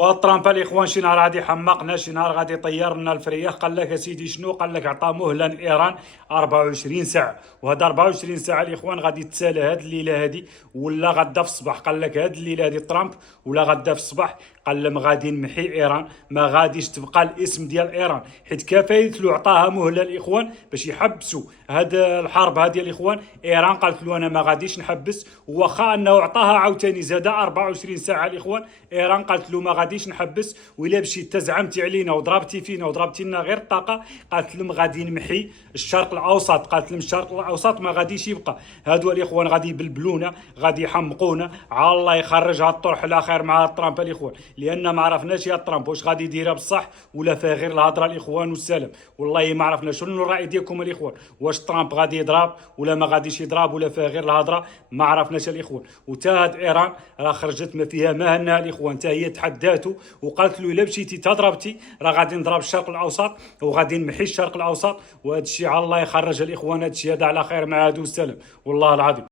وترامب الاخوان شي نهار غادي يحمقنا، شي نهار غادي يطير لنا الفرياخ. قال لك اسيدي شنو؟ قال لك عطى مهله لايران 24 ساعه، وهذا 24 ساعه الاخوان غادي تسالى هاد الليله هادي ولا غدا في الصباح. قال لك هاد الليله هادي ترامب ولا غدا في الصباح قال لهم غادي نمحي ايران، ما غاديش تبقى الاسم ديال ايران، حيت كفايت له عطاها مهله الاخوان باش يحبسوا هاد الحرب هادي الاخوان. ايران قالت له انا ما غاديش نحبس، واخا انه عطاها عاوتاني زاد 24 ساعه الاخوان. ايران قالت له ما غاديش نحبس، وإلا مشيت تزعمتي علينا وضربتي فينا وضربتي لنا غير الطاقه، قالت لهم غادي نمحي الشرق الاوسط. قالت لهم الشرق الاوسط ما غاديش يبقى. هادو الاخوان غادي يبلبلونا، غادي يحمقونا. على الله يخرج هاد الطرح على خير مع ترامب الاخوان، لان ما عرفناش يا ترامب واش غادي يديرها بصح ولا فيها غير الهضره الاخوان والسلام. والله ما عرفنا شنو الراي ديالكم الاخوان، واش ترامب غادي يضرب ولا ما غاديش يضرب ولا فيها غير الهضره، ما عرفناش الاخوان. وتا هاد ايران راه خرجت ما فيها ما هنا الاخوان، تا هي تحداته وقالت له الا مشيتي تضربتي راه غادي نضرب الشرق الاوسط وغادي نمحي الشرق الاوسط. وهذا الشيء على الله يخرج الاخوان، هذا الشيء هذا على خير مع هادو السلام والله العظيم.